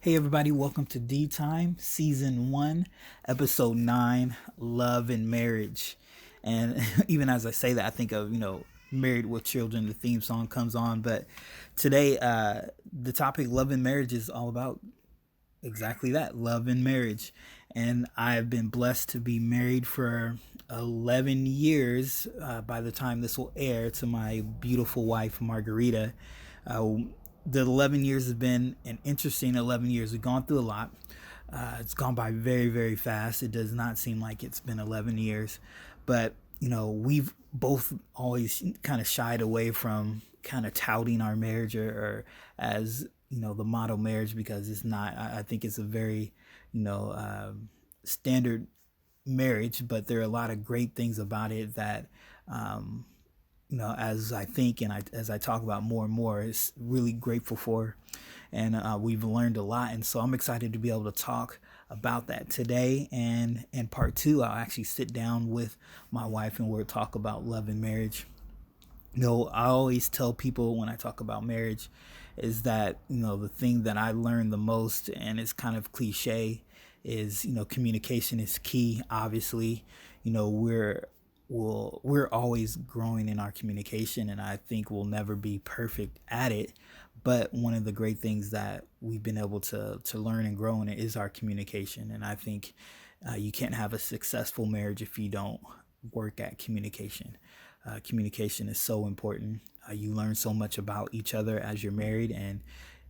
Hey everybody, welcome to D Time, Season 1, Episode 9, Love and Marriage. And even as I say that, I think of, Married with Children, the theme song comes on. But today, the topic Love and Marriage is all about exactly that, love and marriage. And I've been blessed to be married for 11 years by the time this will air to my beautiful wife, Margarita. Uh, the 11 years have been an interesting 11 years. We've gone through a lot. It's gone by very, very fast. It does not seem like it's been 11 years. But, we've both always kind of shied away from kind of touting our marriage or as, the model marriage because it's not, I think it's a very, standard marriage, but there are a lot of great things about it that, um, as I think and as I talk about more and more, it's really grateful for. And we've learned a lot. And so I'm excited to be able to talk about that today. And in part two, I'll actually sit down with my wife and we'll talk about love and marriage. I always tell people when I talk about marriage is that, the thing that I learned the most, and it's kind of cliche, is, communication is key. Obviously, we're always growing in our communication, and I think we'll never be perfect at it. But one of the great things that we've been able to learn and grow in it is our communication. And I think you can't have a successful marriage if you don't work at communication. Communication is so important. You learn so much about each other as you're married, and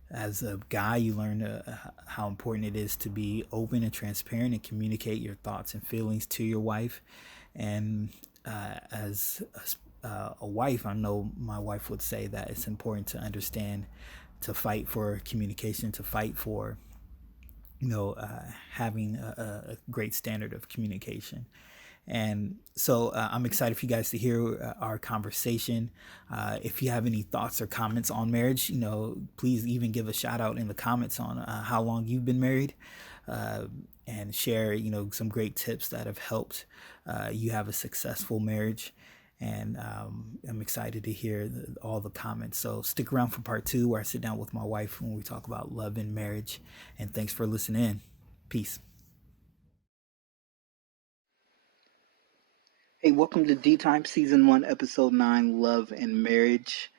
as a guy, you learn how important it is to be open and transparent and communicate your thoughts and feelings to your wife. And as a wife, I know my wife would say that it's important to understand, to fight for communication, to fight for having a great standard of communication. And so I'm excited for you guys to hear our conversation. If you have any thoughts or comments on marriage, please even give a shout out in the comments on how long you've been married, uh, and share, some great tips that have helped you have a successful marriage. And I'm excited to hear all the comments. So stick around for part two where I sit down with my wife when we talk about love and marriage. And thanks for listening in. Peace. Hey, welcome to D Time Season 1, Episode 9, Love and Marriage.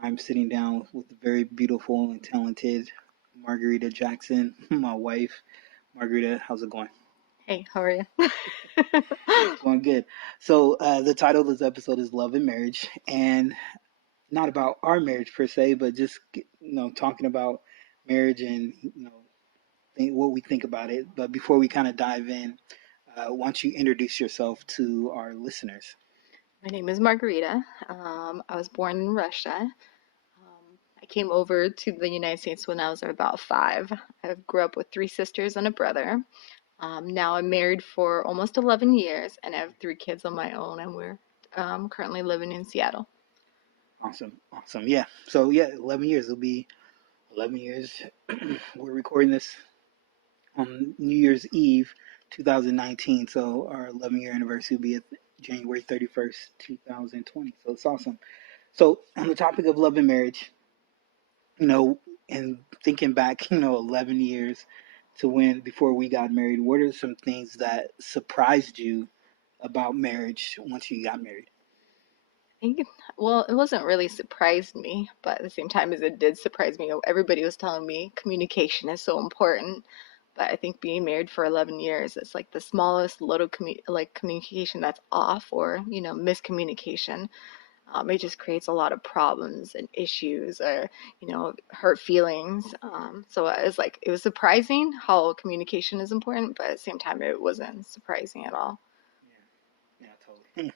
I'm sitting down with the very beautiful and talented Margarita Jackson, my wife. Margarita, how's it going? Hey, how are you? It's going good. So, the title of this episode is Love and Marriage, and not about our marriage per se, but just, talking about marriage and, what we think about it. But before we kind of dive in, why don't you introduce yourself to our listeners? My name is Margarita. I was born in Russia. I came over to the United States when I was about 5. I grew up with 3 sisters and a brother. Now I'm married for almost 11 years and I have 3 kids on my own, and we're currently living in Seattle. Awesome. Awesome. Yeah. So yeah, 11 years. It'll be 11 years. We're recording this on New Year's Eve, 2019. So our 11-year anniversary will be at January 31st, 2020. So it's awesome. So on the topic of love and marriage, you know, and thinking back, 11 years to when before we got married, what are some things that surprised you about marriage once you got married? I think, well, it wasn't really surprised me, but at the same time as it did surprise me, everybody was telling me communication is so important. But I think being married for 11 years, it's like the smallest little communication that's off, or, miscommunication. It just creates a lot of problems and issues, or, hurt feelings. So it was surprising how communication is important, but at the same time, it wasn't surprising at all. Yeah, yeah, totally.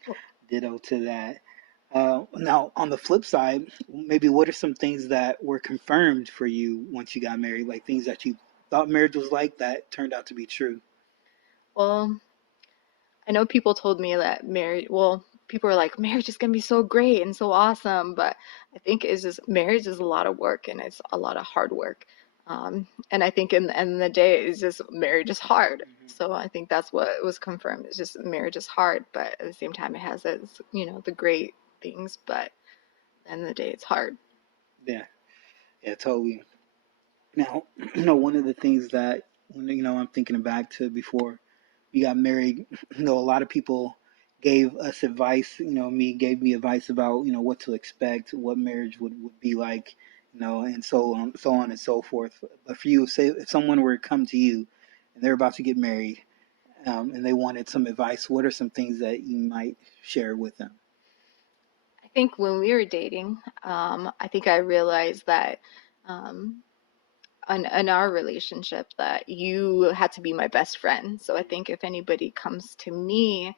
Ditto to that. Now, on the flip side, maybe what are some things that were confirmed for you once you got married? Like things that you thought marriage was like that turned out to be true. Well, I know people told me that people are like, marriage is gonna be so great and so awesome, but I think it's just marriage is a lot of work and it's a lot of hard work. And I think in the end of the day, it's just marriage is hard. Hmm. So I think that's what was confirmed. It's just marriage is hard, but at the same time, it has its, the great things, but at the end of the day, it's hard. Yeah, yeah, totally. Now, one of the things that I'm thinking back to before we got married, a lot of people gave us advice. Me gave me advice about what to expect, what marriage would be like, and so on and so forth. But for you, say if someone were to come to you and they're about to get married, and they wanted some advice, what are some things that you might share with them? I think when we were dating, I think I realized that um, in our relationship that you had to be my best friend. So I think if anybody comes to me,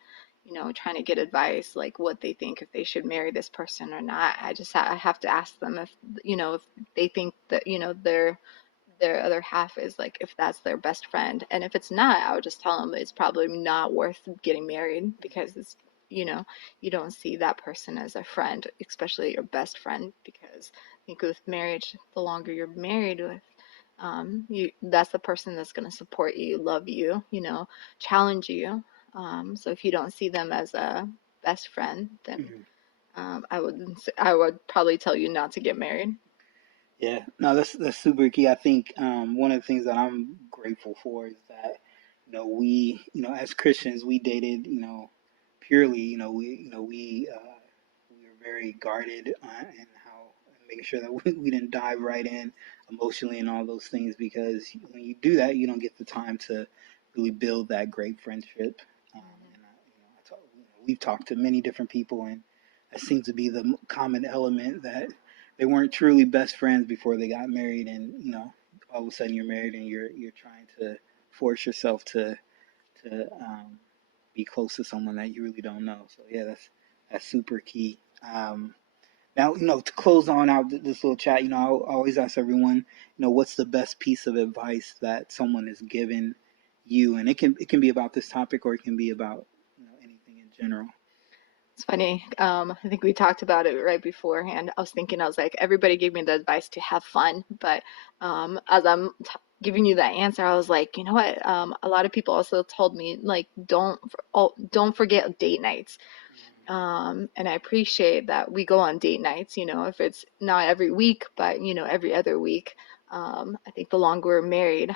trying to get advice, like what they think if they should marry this person or not, I have to ask them if they think that, their other half is like if that's their best friend. And if it's not, I would just tell them it's probably not worth getting married because it's, you know, you don't see that person as a friend, especially your best friend, because I think with marriage, the longer you're married with, you that's the person that's going to support you, love you, challenge you. So if you don't see them as a best friend, then Mhm. I would probably tell you not to get married. Yeah, no, that's super key. I think one of the things that I'm grateful for is that we as Christians we dated purely we were very guarded and how making sure that we didn't dive right in emotionally and all those things because when you do that you don't get the time to really build that great friendship. And we've talked to many different people and that seems to be the common element that they weren't truly best friends before they got married, and all of a sudden you're married and you're trying to force yourself to be close to someone that you really don't know. So yeah, that's super key. Now, to close on out this little chat, I always ask everyone, what's the best piece of advice that someone has given you, and it can be about this topic or it can be about anything in general. It's funny. I think we talked about it right beforehand. I was like, everybody gave me the advice to have fun, but as I'm giving you that answer, I was like, you know what? A lot of people also told me like, don't forget date nights. And I appreciate that we go on date nights, if it's not every week, but every other week. I think the longer we're married,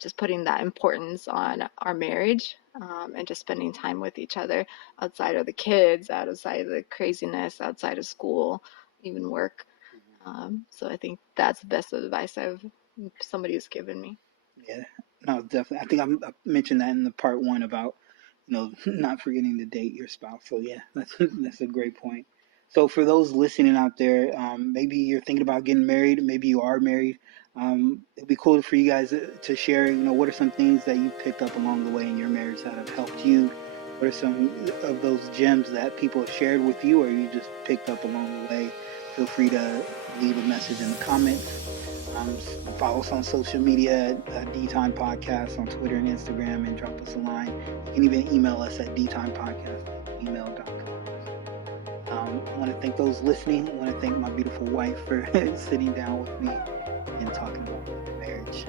just putting that importance on our marriage, and just spending time with each other outside of the kids, outside of the craziness, outside of school, even work. So I think that's the best advice somebody's given me. Yeah, no, definitely. I think I mentioned that in the part one about not forgetting to date your spouse. So yeah, that's a great point. So for those listening out there, maybe you're thinking about getting married, maybe you are married. It'd be cool for you guys to share. What are some things that you picked up along the way in your marriage that have helped you? What are some of those gems that people have shared with you, or you just picked up along the way? Feel free to leave a message in the comments. Um, Follow us on social media at DTime Podcast on Twitter and Instagram and drop us a line. You can even email us at dtimepodcast@gmail.com. I want to thank those listening. I want to thank my beautiful wife for sitting down with me and talking about marriage.